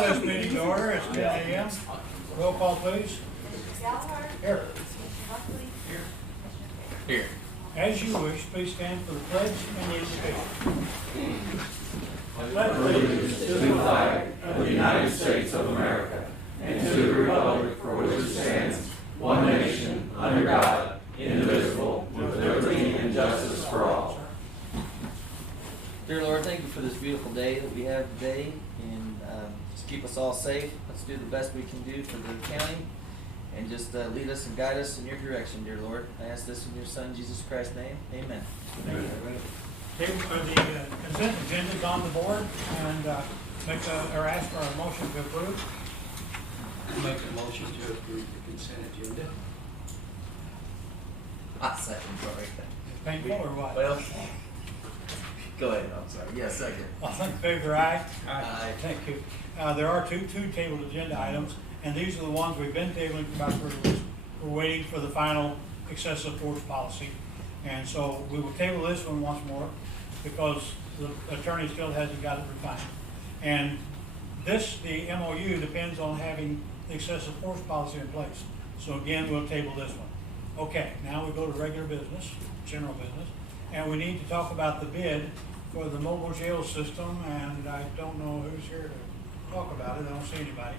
call this meeting to order. It's 10 a.m. Roll call, please. Here. Here. As you wish, please stand for the pledge and the invocation. Allegiance to the flag of the United States of America and to the republic for which it stands, one nation, under God, indivisible, with liberty and justice for all. Dear Lord, thank you for this beautiful day that we have today, and just keep us all safe. Let's do the best we can do for the county, and just lead us and guide us in your direction, dear Lord. I ask this in your Son, Jesus Christ's name. Amen. The consent agenda is on the board, and ask for a motion to approve. Make a motion to approve the consent agenda. I second, sorry. Painful or what? Well, go ahead, I'm sorry. Yeah, second. All in favor, aye? Aye. Thank you. There are two tabled agenda items, and these are the ones we've been tabling for about 30 weeks. We're waiting for the final excessive force policy. And so we will table this one once more because the attorney still hasn't got it refined. And the MOU depends on having the excessive force policy in place. So again, we'll table this one. Okay, now we go to regular business, general business, and we need to talk about the bid for the mobile jail system, and I don't know who's here to talk about it. I don't see anybody.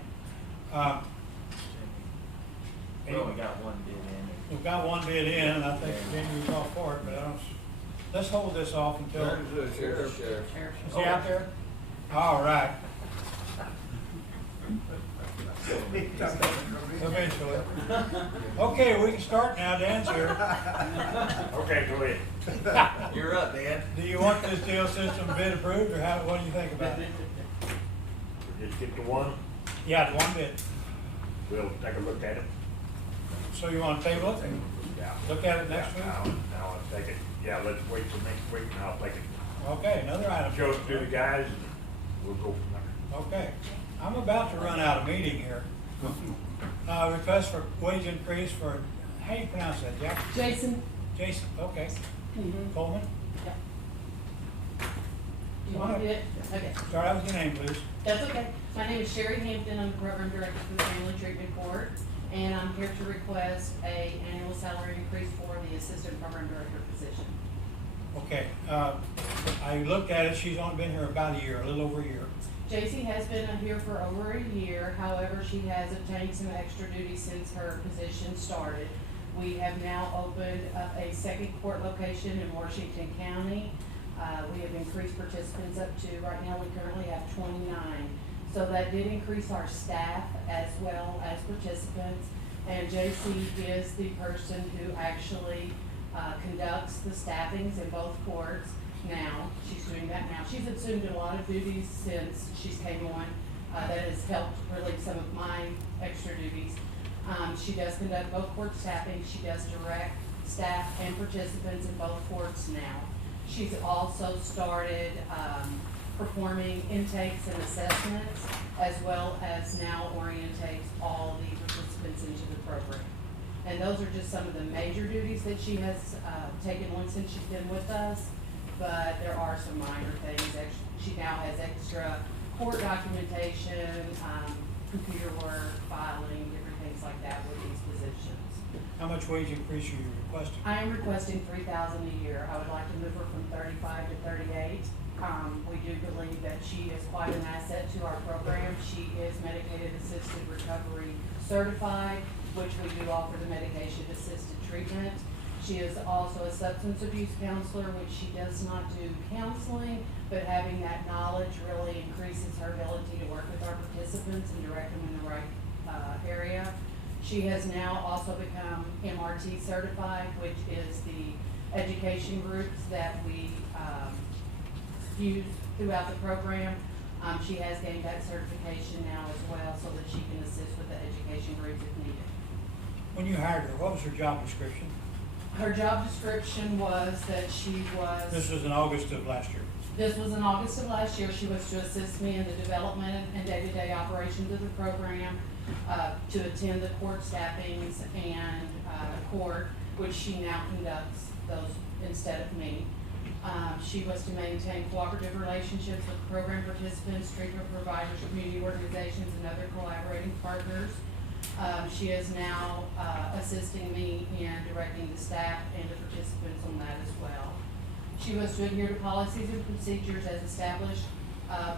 We only got one bid in. We've got one bid in, and I think Jamie was all for it, but I don't, let's hold this off until. Sheriff. Is he out there? All right. Eventually. Okay, we can start now. Dan's here. Okay, go ahead. You're up, Dan. Do you want this jail system bid approved, or what do you think about it? Just get the one, Yeah, the one bid. we'll take a look at it. So you want to table it and Yeah. look at it next week? Now I'll take it, yeah, let's wait till next week and I'll take it. Okay, another item. Show it to the guys and we'll go from there. Okay, I'm about to run out of meeting here. Request for wage increase for, how do you pronounce that, Jack? Jason? Jason, okay. Mm-hmm. Coleman? Yep. Do you want to do it? Okay. Start out with your name, please. That's okay. My name is Sherry Hampton. I'm the program director for the Family Treatment Court, and I'm here to request a annual salary increase for the assistant program director position. Okay, I looked at it, she's only been here about a year, a little over a year. JC has been here for over a year. However, she has obtained some extra duties since her position started. We have now opened up a second court location in Washington County. We have increased participants up to, right now we currently have 29. So that did increase our staff as well as participants. And JC is the person who actually conducts the staffings in both courts now. She's doing that now. She's assumed a lot of duties since she's came on. That has helped relieve some of my extra duties. She does conduct both court staffing. She does direct staff and participants in both courts now. She's also started performing intakes and assessments, as well as now orientates all the participants into the program. And those are just some of the major duties that she has taken on since she's been with us, but there are some minor things. She now has extra court documentation, computer work, filing, different things like that with these positions. How much wage increase are you requesting? I am requesting $3,000 a year. I would like to move her from 35 to 38. We do believe that she is quite an asset to our program. She is medicated assisted recovery certified, which we do offer the medication assisted treatment. She is also a substance abuse counselor, which she does not do counseling, but having that knowledge really increases her ability to work with our participants and direct them in the right area. She has now also become MRT certified, which is the education groups that we use throughout the program. She has gained that certification now as well, so that she can assist with the education groups if needed. When you hired her, what was her job description? Her job description was that she was... This was in August of last year. This was in August of last year. She was to assist me in the development and day-to-day operations of the program, to attend the court staffings and court, which she now conducts those instead of me. She was to maintain cooperative relationships with program participants, treatment providers, community organizations, and other collaborating partners. She is now assisting me in directing the staff and the participants on that as well. She was to adhere to policies and procedures as established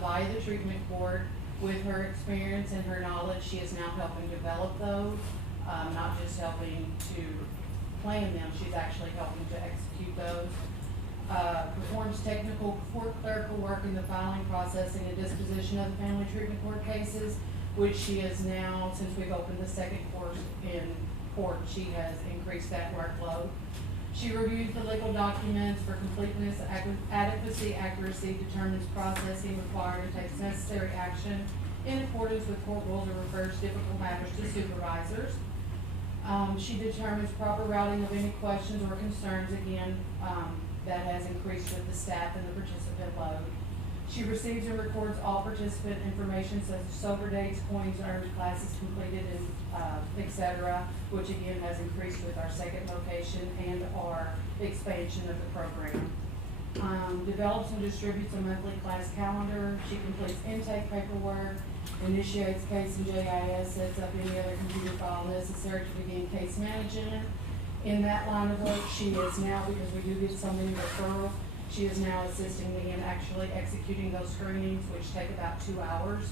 by the treatment court. With her experience and her knowledge, she is now helping develop those, not just helping to plan them, she's actually helping to execute those. Performs technical court clerical work in the filing, processing, and disposition of the family treatment court cases, which she is now, since we've opened the second course in court, she has increased that workload. She reviews the legal documents for completeness, adequacy, accuracy, determines processing required, and takes necessary action in accordance with court rules, and refers difficult matters to supervisors. She determines proper routing of any questions or concerns, again, that has increased with the staff and the participant load. She receives and records all participant information such as sober dates, coins earned, classes completed, and etc., which again has increased with our second location and our expansion of the program. Develops and distributes a monthly class calendar. She completes intake paperwork, initiates case and JIS, sets up any other computer file necessary to begin case management. In that line of work, she is now, because we do get so many referrals, she is now assisting me in actually executing those screenings, which take about 2 hours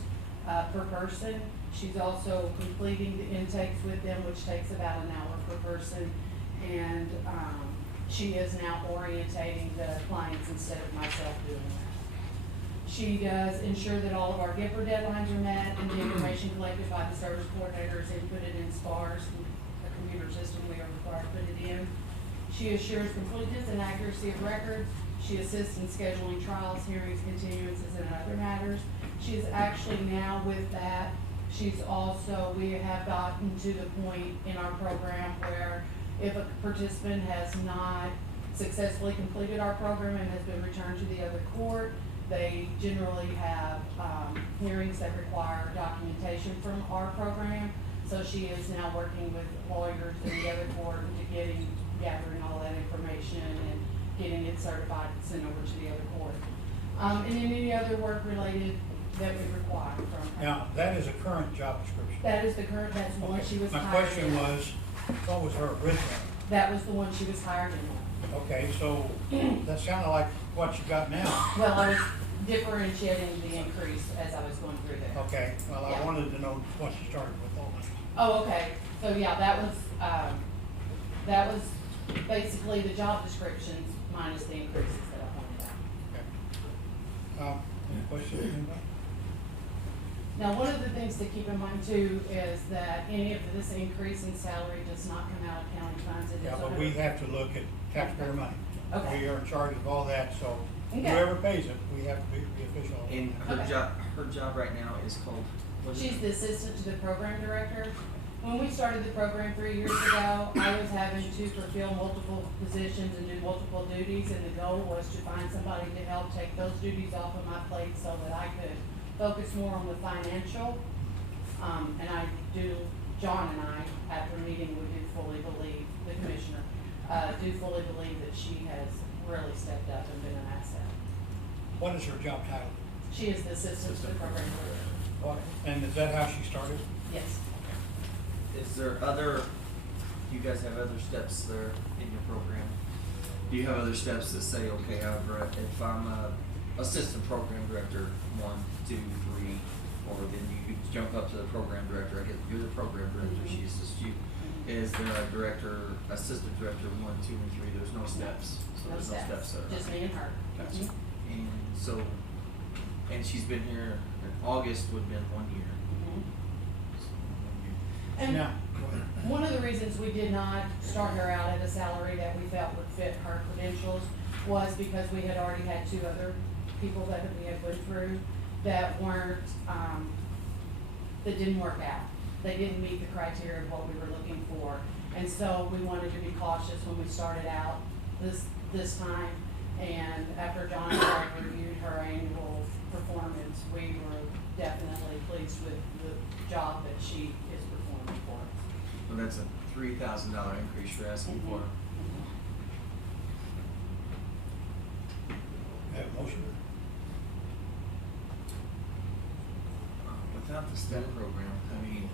per person. She's also completing the intakes with them, which takes about an hour per person. And she is now orientating the clients instead of myself doing that. She does ensure that all of our GIPR deadlines are met and the information collected by the service coordinator is inputted in SPARS, a computer system we are required to put it in. She assures completeness and accuracy of records. She assists in scheduling trials, hearings, continuances, and other matters. She is actually now with that. She's also, we have gotten to the point in our program where if a participant has not successfully completed our program and has been returned to the other court, they generally have hearings that require documentation from our program. So she is now working with lawyers in the other court to gathering all that information and getting it certified and sent over to the other court. And any other work related that we require from her. Now, that is a current job description. That is the current, that's the one Okay. she was My hired question in. was, what was her original? That was the one she was hired in. Okay, so that sounded like what you got now. Well, I was differentiating the increase as I was going through there. Okay, well, I Yeah. wanted to know what you started with all this. Oh, okay, so yeah, that was basically the job descriptions minus the increases that I pointed out. Okay. Any questions, anybody? Now, one of the things to keep in mind too is that any of this increase in salary does not come out of county funds. It is Yeah, but we have to look at taxpayer money. Okay. We are in charge of all that, so Okay. whoever pays it, we have to be official. And Okay. her job right now is called, what is She's it? the assistant to the program director. When we started the program 3 years ago, I was having to fulfill multiple positions and do multiple duties, and the goal was to find somebody to help take those duties off of my plate so that I could focus more on the financial. And John and I, after meeting, we do fully believe, the commissioner, do fully believe that she has really stepped up and been an asset. What is her job title? She is the assistant to the program director. What? And is that how she started? Yes. Is there other, do you guys have other steps there in your program? Do you have other steps that say, okay, however, if I'm a assistant program director, 1, 2, 3, or then you could jump up to the program director, I guess you're the program director, she assists you. Is there a director, assistant director, 1, 2, and 3, there's no steps? So No there's no steps there. Just me and her. Gotcha. Mhm. And so, and she's been here, in August would have been 1 year. Mhm. So, 1 year. And Now, go ahead. one of the reasons we did not start her out at a salary that we felt would fit her credentials was because we had already had 2 other people that we had went through that weren't, that didn't work out. They didn't meet the criteria of what we were looking for. And so we wanted to be cautious when we started out this time. And after John and I reviewed her annual performance, we were definitely pleased with the job that she is performing for us. Well, that's a $3,000 increase you're asking for. step program. I mean,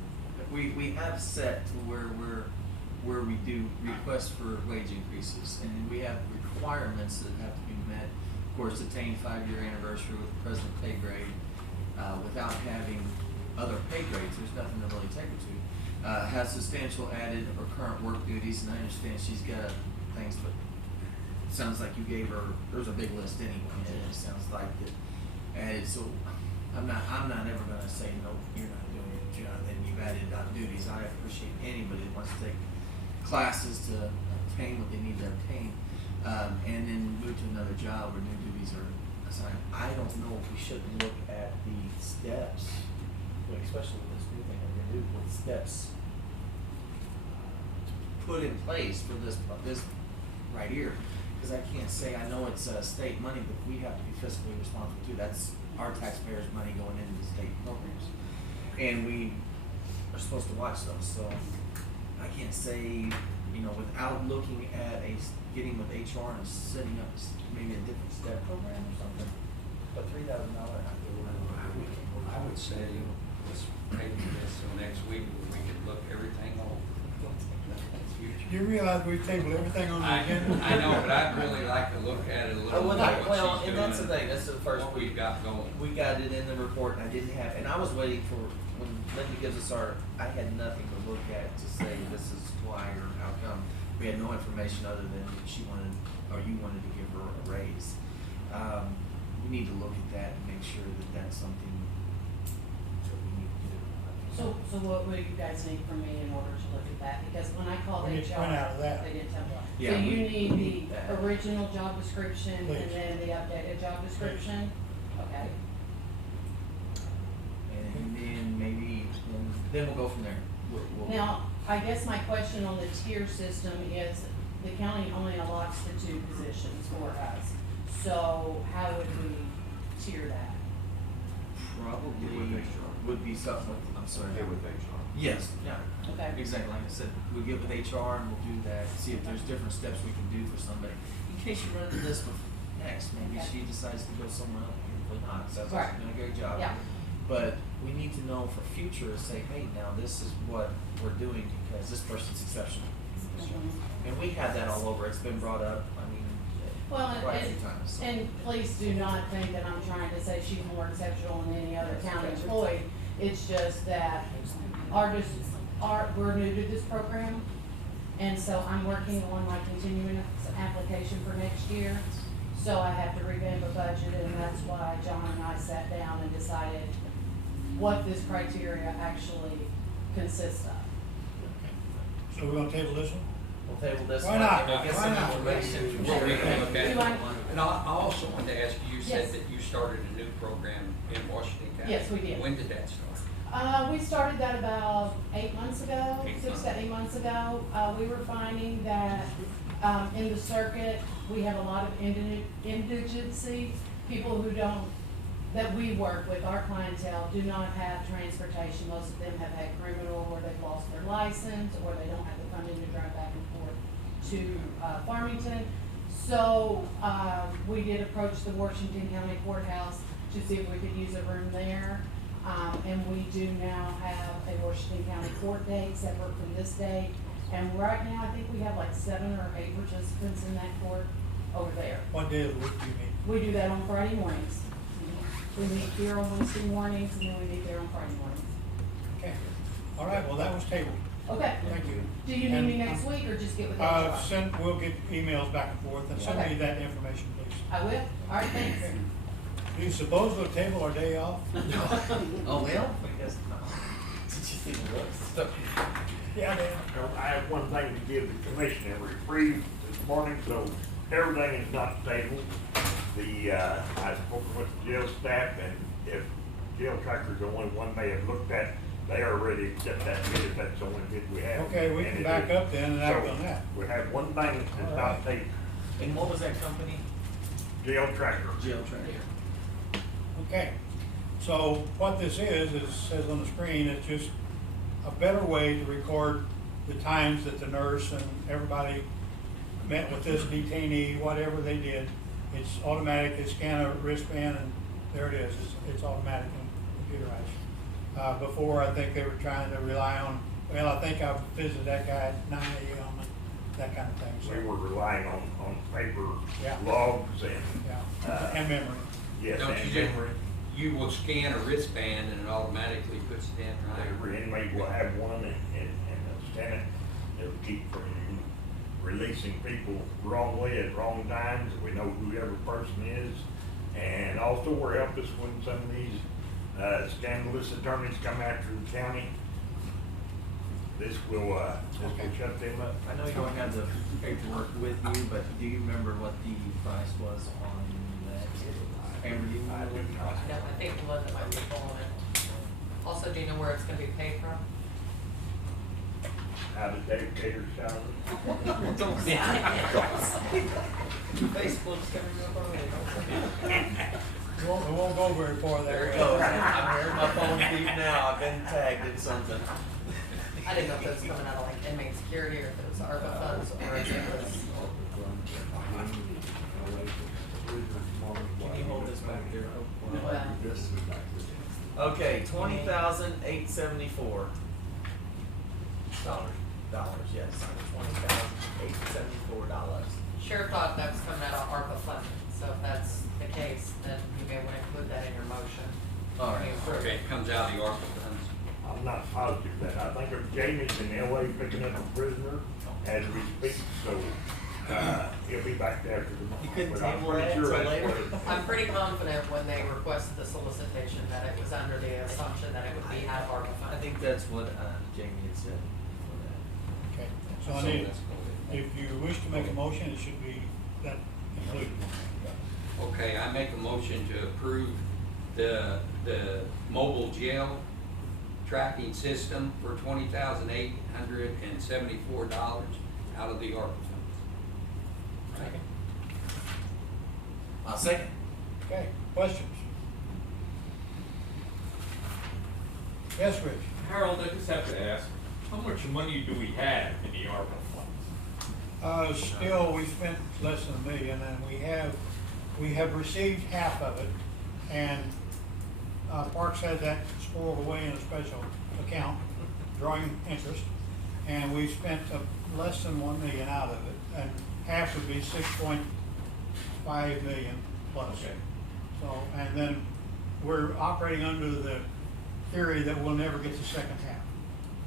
we have set to where we do requests for wage increases, and we have requirements that have to be met. Of course, attain 5-year anniversary with the present pay grade. Without having other pay grades, there's nothing to really take her to. Has substantial added or current work duties, and I understand she's got things, but it sounds like you gave her, there's a big list anyway, and it sounds like it added, so I'm not ever gonna say, no, you're not doing your job, then you've added duties. I appreciate anybody that wants to take classes to obtain what they need to obtain, and then move to another job where new duties are assigned. I don't know if we shouldn't look at the steps, especially with this new thing we're gonna do, what steps put in place for this right here. Because I can't say, I know it's state money, but we have to be fiscally responsible too. That's our taxpayers' money going into the state programs. And we are supposed to watch those, so I can't say, without looking at getting with HR and setting up maybe a different step program or something. But $3,000, I would say, let's maybe this till next week, where we can look everything over. Do you realize we've tabled everything on the agenda? I know, but I'd really like to look at it a little more, what well, she's and doing. that's the thing, that's the first What we've got going. We got it in the report, and I didn't have, and I was waiting for, when Linda gives us I had nothing to look at to say this is why or how come. We had no information other than she wanted, or you wanted to give her a raise. We need to look at that and make sure that that's something that we need to do. So what would you guys need from me in order to look at that? Because when I called We need to HR, print out of that. they didn't tell me. Yeah, So you we need need that. the original job description Please. and then the updated job description? Okay. And then maybe, then we'll go from there. We'll- Now, I guess my question on the tier system is, the county only allots the 2 positions for us. So how would we tier that? Probably would be something with, I'm sorry. Get with HR. Yes, yeah. Okay. Exactly, like I said, we get with HR and we'll do that, see if there's different steps we can do for somebody. In case you run into this next, maybe Okay. she decides to go somewhere else, hopefully not, sounds like Right. she's doing a great job. Yeah. But we need to know for future, to say, hey, now this is what we're doing because this person's exceptional. Mhm. And we have that all over, it's been brought up, I mean, Well, quite a few times. So. and please do not think that I'm trying to say she's more exceptional than any other county employee. It's just that we're new to this program, and so I'm working on my continuing application for next year. So I have to revamp a budget, and that's why John and I sat down and decided what this criteria actually consists of. So we're gonna table this one? We'll table this Why one, not? and we'll get Why some not? information. What we can look at. You want- And I also wanted to ask you, you said Yes. that you started a new program in Washington County. Yes, we did. When did that start? We started that about 8 months ago, 8 6 to months. 8 months ago. We were finding that, in the circuit, we have a lot of indigency, people who that we work with, our clientele, do not have transportation. Most of them have had criminal, or they've lost their license, or they don't have the funding to drive back and forth to, Farmington. So, we did approach the Washington County Courthouse to see if we could use a room there. And we do now have a Washington County court date separate from this date. And right now, I think we have like 7 or 8 participants in that court over there. What day of the week do you meet? We do that on Friday mornings. We meet here on Wednesday mornings, and then we meet there on Friday mornings. Okay. All right, well, that was tabled. Okay. Thank you. Do you need me next week, or just get with HR? We'll get emails back and forth, and send me Okay. that information, please. I will. All right, thanks. Do you suppose we'll table our day off? Oh, well, I guess not. Did you think it was? Yeah, Dan. I have one thing to give the commission a reprieve this morning, so everything is not tabled. I've spoken with the jail staff, and if jail tracker's the only one they have looked at, they are ready to accept that bid if that's the only bid we have. Okay, we And can it back is. up then and act So, on that. we have one thing that's not tabled, And what was that company? jail tracker. Jail Tracker. Okay, so what this is, says on the screen, it's just a better way to record the times that the nurse and everybody met with this detainee, whatever they did. It's automatic, they scan a wristband and there it is, it's automatic and computerized. Before, I think they were trying to rely on, well, I think I visited that guy at 9 a.m. and that kind of thing, so. We were relying on paper Yeah. logs and, Yeah, and memory. yes, Don't and you just- memory. You will scan a wristband and it automatically puts it in, right? Every inmate will have one and scan it. It'll keep from releasing people wrongly at wrong times. We know who every person is. And also will help us when some of these scandalous attorneys come after the county. This will shut them up. I know you don't have the paperwork with you, but do you remember what the price was on that? Amber, do you remember? No, I think Linda might be pulling it. Also, do you know where it's gonna be paid from? Out of dedicator salary. Don't say Facebook's coming up already. It won't go very far there. There it goes. I'm hearing my phone beep now. I've been tagged in something. I didn't know if it was coming out of like inmate security or if it was ARPA funds or if it was. Can you hold this back there? Well, Okay, $20,874. Dollars, yes. $20,874. Sheriff thought that was coming out of ARPA funding, so if that's the case, then you may wanna include that in your motion. All right. Okay, it comes out of the ARPA funds. I'm not positive that. I think if Jamie's in LA picking up a prisoner as we speak, so, he'll be back there after the month. You couldn't But I'm table pretty that sure till that's later? what it- I'm pretty confident when they requested the solicitation that it was under the assumption that it would be out of ARPA I funding. think that's what Jamie had said. Okay, so I need, if you wish to make a motion, it should be that included. Okay, I make a motion to approve the mobile jail tracking system for $20,874 out of the ARPA funds. Second. I'll second. Okay, questions? Yes, Rich? Harold, I just have to ask, how much money do we have in the ARPA funds? Still, we spent less than $1 million, and we have received half of it, and Parks had that squirreled away in a special account, drawing interest, and we spent less than $1 million out of it, and half would be 6.5 million plus. Okay. So, and then we're operating under the theory that we'll never get the second half.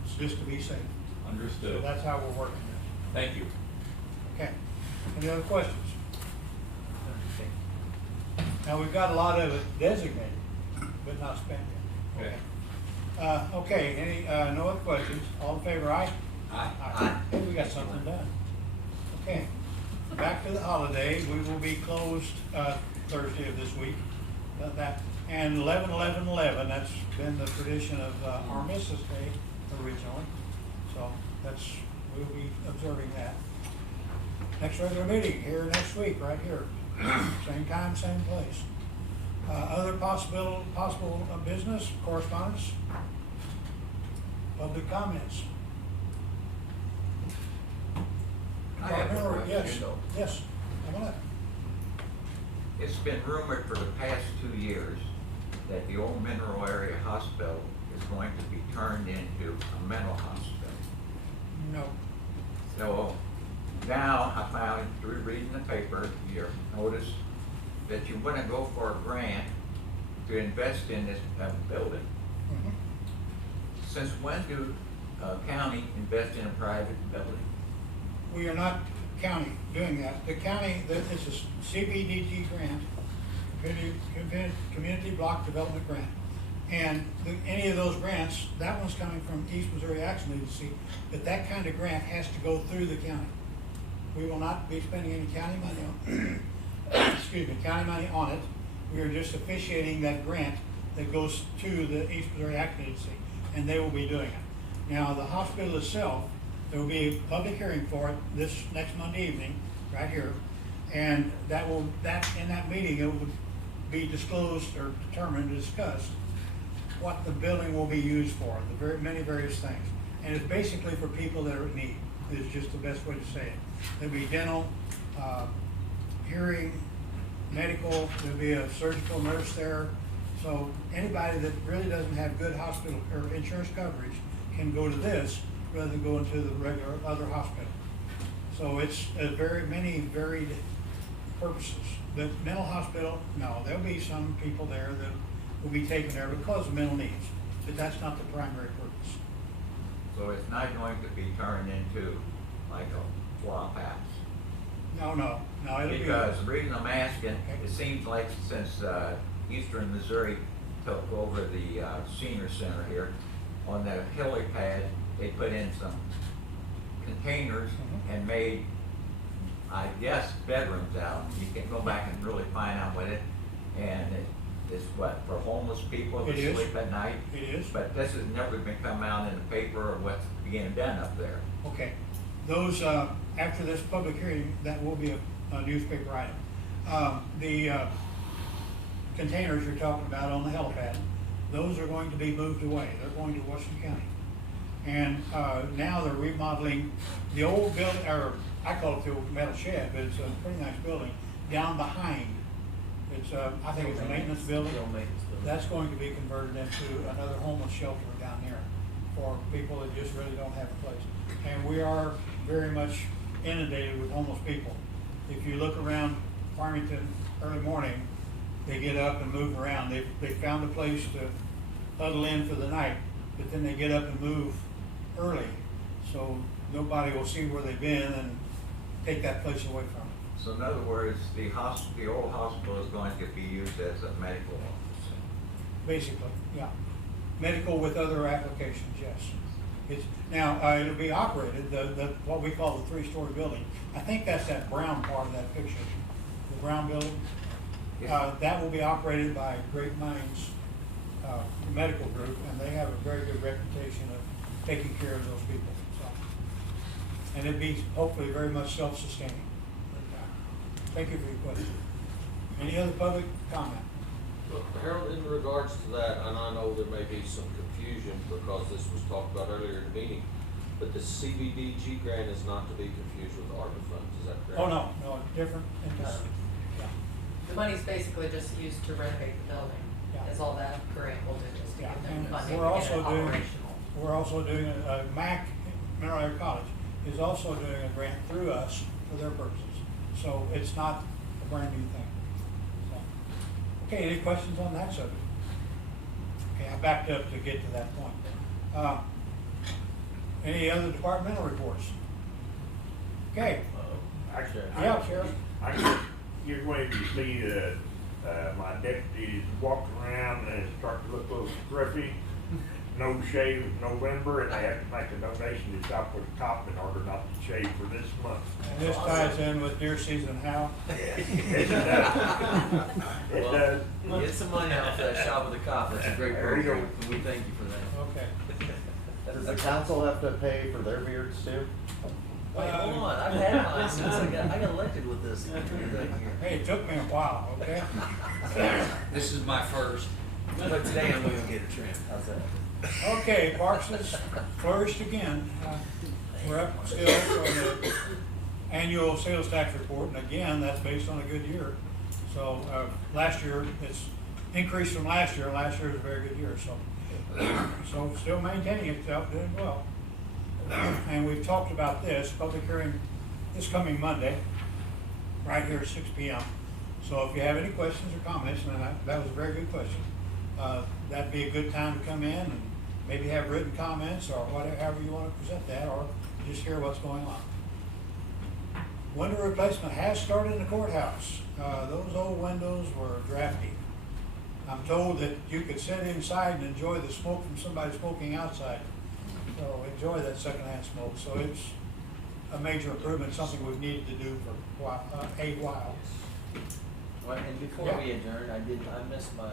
It's just to be safe. So Understood. that's how we're working this. Thank you. Okay. Any other questions? Now, we've got a lot of it designated, but not spent yet. Okay. Okay, any, no other questions? All in favor, aye? Aye. Aye. Hey, we got something done. Okay, back to the holiday. We will be closed, Thursday of this week. And 11/11/11, that's been the tradition of Armistice Day originally. So that's, we'll be observing that. Next regular meeting here next week, right here. Same time, same place. Other possible business, correspondence, public comments. I have a question, Yes, though. yes, come on up. It's been rumored for the past 2 years that the old Mineral Area Hospital is going to be turned into a mental hospital. No, So now I found through reading the paper, you notice that you want to go for a grant to invest in this building. mhm. Since when do county invest in a private building? We are not county doing that. The county, this is CBDG grant, Community Block Development Grant. And any of those grants, that one's coming from East Missouri Action Agency, but that kind of grant has to go through the county. We will not be spending any county money on, excuse me, county money on it. We are just officiating that grant that goes to the East Missouri Action Agency, and they will be doing it. Now, the hospital itself, there will be a public hearing for it this next Monday evening, right here. And in that meeting, it would be disclosed or determined, discussed, what the building will be used for, the many various things. And it's basically for people that are in need, is just the best way to say it. There'll be dental, hearing, medical, there'll be a surgical nurse there, So anybody that really doesn't have good hospital or insurance coverage can go to this rather than going to the regular other hospital. So it's very many varied purposes. The mental hospital, no, there'll be some people there that will be taken there because of mental needs, but that's not the primary purpose. So it's not going to be turned into like a flop house? No, it'll be. Because the reason I'm asking, it seems like since Eastern Missouri took over the senior center here, on the helipad, they put in some containers and made, I guess, bedrooms out. You can go back and really find out what it, and it's what, for homeless people to It is. sleep at night? It is. But this has never been come out in the paper or what's being done up there. Okay, those, after this public hearing, that will be a newspaper item. The containers you're talking about on the helipad, those are going to be moved away. They're going to Washington County. And now they're remodeling the old building, or I call it the old metal shed, but it's a pretty nice building, down behind. It's, I think it's a maintenance building. That's going to be converted into another homeless shelter down there for people that just really don't have a place. And we are very much inundated with homeless people. If you look around Farmington early morning, they get up and move around. They found a place to huddle in for the night, but then they get up and move early. So nobody will see where they've been and take that place away from them. So in other words, the old hospital is going to be used as a medical office? Basically, yeah. Medical with other applications, yes. It's, now, it'll be operated, what we call the three-story building. I think that's that brown part of that picture, the brown building. That will be operated by Great Minds Medical Group, and they have a very good reputation of taking care of those people. So, and it'd be hopefully very much self-sustaining. Thank you for your question. Any other public comment? Well, Harold, in regards to that, and I know there may be some confusion because this was talked about earlier in the meeting, but the CBDG grant is not to be confused with ARPA funds, is that correct? Oh, no, different. Yeah. The money's basically just used to renovate the building, Yeah. is all that grant will do, is to Yeah, give them and funding we're to get also it doing, operational. we're also doing, MAC, Mineral Air College, is also doing a grant through us for their purposes. So it's not a brand new thing. So, okay, any questions on that subject? Okay, I backed up to get to that point. Any other departmental reports? Okay, yeah, Sheriff. You're going to see my deputies walking around and start to look a little scruffy. No shave in November, and they have to make a donation to Stop with the Cop in order not to shave for this month. And this ties in with deer season how? It does. It does. Get some money off that Shop with the Cop, that's a great There you go. program, and we thank you for that. Okay. Does the council have to pay for their beards too? Wait, hold on, I've had mine since I got elected with this. Hey, it took me a while, okay? This is my first. But today I'm gonna get a trim, how's that? Okay, Parks has flourished again. We're up still for the annual sales tax report, and again, that's based on a good year. So, last year, it's increased from last year. Last year was a very good year, so still maintaining itself, doing well. And we've talked about this, public hearing this coming Monday, right here at 6 p.m. So if you have any questions or comments, and that was a very good question, that'd be a good time to come in and maybe have written comments or whatever, however you want to present that, or just hear what's going on. Window replacement has started in the courthouse. Those old windows were drafty. I'm told that you could sit inside and enjoy the smoke from somebody smoking outside. So enjoy that secondhand smoke. So it's a major improvement, something we've needed to do for a while. Well, and before Yeah. we adjourn, I missed my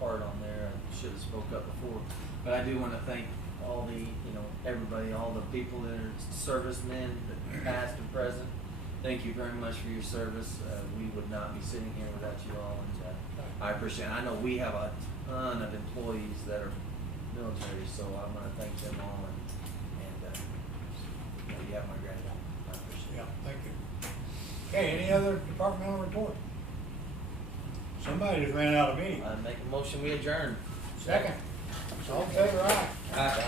part on there. I should have spoke up before, but I do want to thank all the, everybody, all the people that are servicemen, past and present. Thank you very much for your service. We would not be sitting here without you all, and I appreciate it. I know we have a ton of employees that are military, so I'm going to thank them all, and you have my gratitude. I appreciate it. Yeah, thank you. Okay, any other departmental report? Somebody just ran out of meeting. I make a motion, we adjourn. Second. All in favor, aye. Uh,